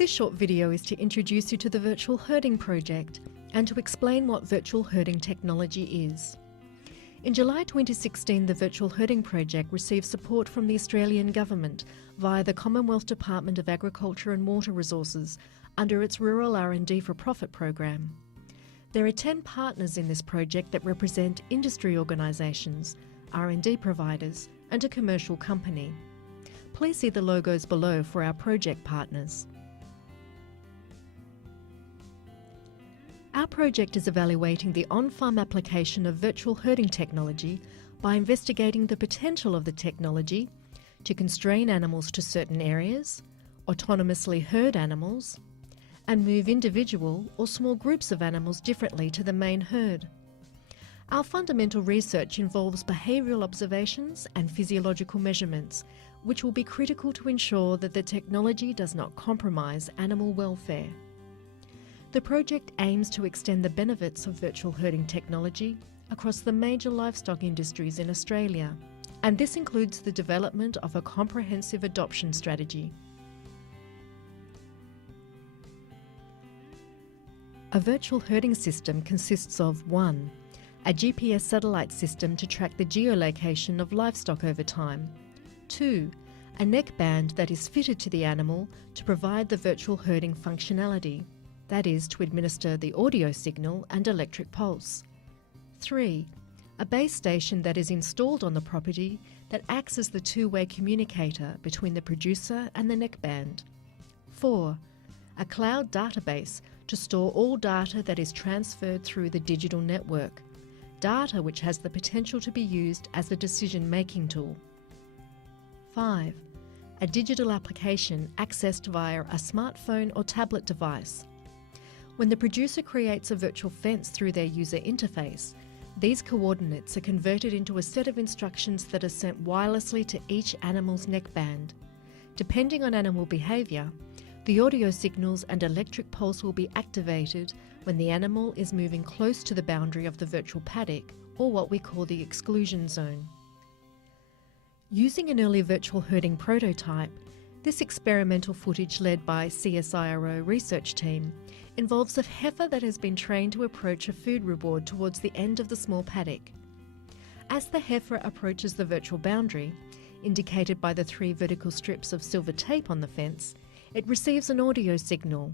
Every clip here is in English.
This short video is to introduce you to the virtual herding project and to explain what virtual herding technology is. In July 2016, the Virtual Herding Project received support from the Australian Government via the Commonwealth Department of Agriculture and Water Resources under its Rural R&D for Profit program. There are 10 partners in this project that represent industry organisations, R&D providers and a commercial company. Please see the logos below for our project partners. Our project is evaluating the on-farm application of virtual herding technology by investigating the potential of the technology to constrain animals to certain areas, autonomously herd animals, and move individual or small groups of animals differently to the main herd. Our fundamental research involves behavioural observations and physiological measurements, which will be critical to ensure that the technology does not compromise animal welfare. The project aims to extend the benefits of virtual herding technology across the major livestock industries in Australia, and this includes the development of a comprehensive adoption strategy. A virtual herding system consists of 1. A GPS satellite system to track the geolocation of livestock over time. 2. A neckband that is fitted to the animal to provide the virtual herding functionality, that is, to administer the audio signal and electric pulse. 3. A base station that is installed on the property that acts as the two-way communicator between the producer and the neckband. 4. A cloud database to store all data that is transferred through the digital network, data which has the potential to be used as a decision-making tool. 5. A digital application accessed via a smartphone or tablet device. When the producer creates a virtual fence through their user interface, these coordinates are converted into a set of instructions that are sent wirelessly to each animal's neckband. Depending on animal behaviour, the audio signals and electric pulse will be activated when the animal is moving close to the boundary of the virtual paddock, or what we call the exclusion zone. Using an early virtual herding prototype, this experimental footage led by CSIRO research team involves a heifer that has been trained to approach a food reward towards the end of the small paddock. As the heifer approaches the virtual boundary, indicated by the 3 vertical strips of silver tape on the fence, it receives an audio signal.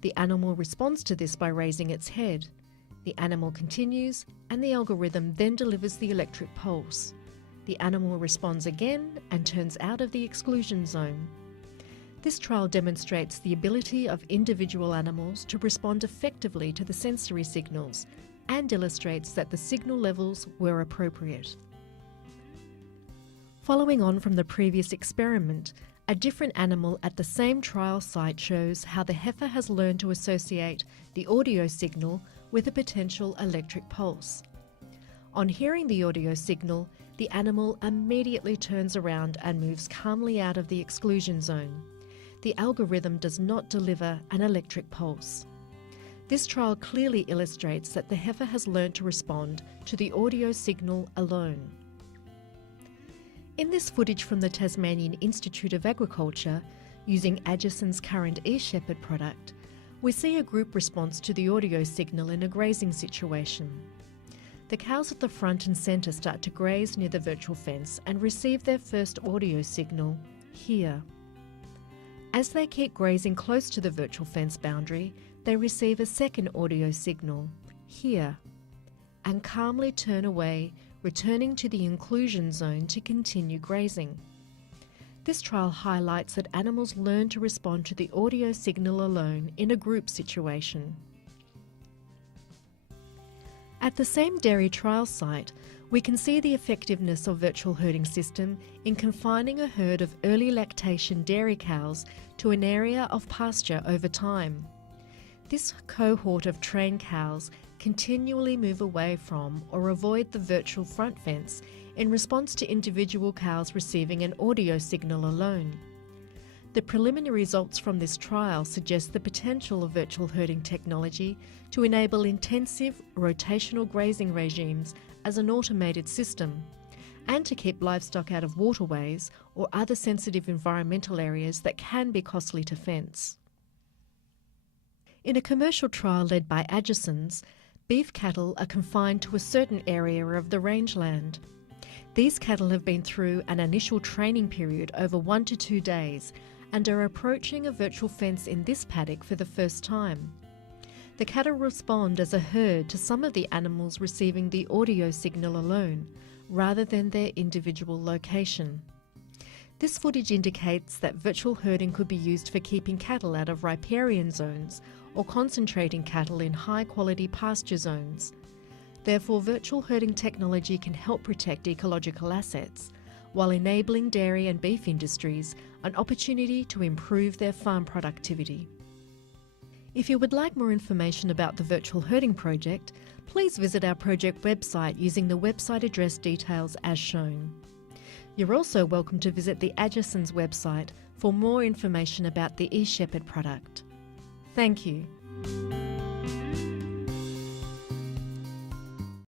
The animal responds to this by raising its head. The animal continues, and the algorithm then delivers the electric pulse. The animal responds again and turns out of the exclusion zone. This trial demonstrates the ability of individual animals to respond effectively to the sensory signals and illustrates that the signal levels were appropriate. Following on from the previous experiment, a different animal at the same trial site shows how the heifer has learned to associate the audio signal with a potential electric pulse. On hearing the audio signal, the animal immediately turns around and moves calmly out of the exclusion zone. The algorithm does not deliver an electric pulse. This trial clearly illustrates that the heifer has learned to respond to the audio signal alone. In this footage from the Tasmanian Institute of Agriculture, using Agison's current eShepherd product, we see a group response to the audio signal in a grazing situation. The cows at the front and centre start to graze near the virtual fence and receive their first audio signal, here. As they keep grazing close to the virtual fence boundary, they receive a second audio signal, here, and calmly turn away, returning to the inclusion zone to continue grazing. This trial highlights that animals learn to respond to the audio signal alone in a group situation. At the same dairy trial site, we can see the effectiveness of virtual herding system in confining a herd of early lactation dairy cows to an area of pasture over time. This cohort of trained cows continually move away from or avoid the virtual front fence in response to individual cows receiving an audio signal alone. The preliminary results from this trial suggest the potential of virtual herding technology to enable intensive rotational grazing regimes as an automated system, and to keep livestock out of waterways or other sensitive environmental areas that can be costly to fence. In a commercial trial led by Adjacens, beef cattle are confined to a certain area of the rangeland. These cattle have been through an initial training period over 1 to 2 days and are approaching a virtual fence in this paddock for the first time. The cattle respond as a herd to some of the animals receiving the audio signal alone, rather than their individual location. This footage indicates that virtual herding could be used for keeping cattle out of riparian zones or concentrating cattle in high-quality pasture zones. Therefore, virtual herding technology can help protect ecological assets, while enabling dairy and beef industries an opportunity to improve their farm productivity. If you would like more information about the virtual herding project, please visit our project website using the website address details as shown. You're also welcome to visit the Adjacens website for more information about the eShepherd product. Thank you.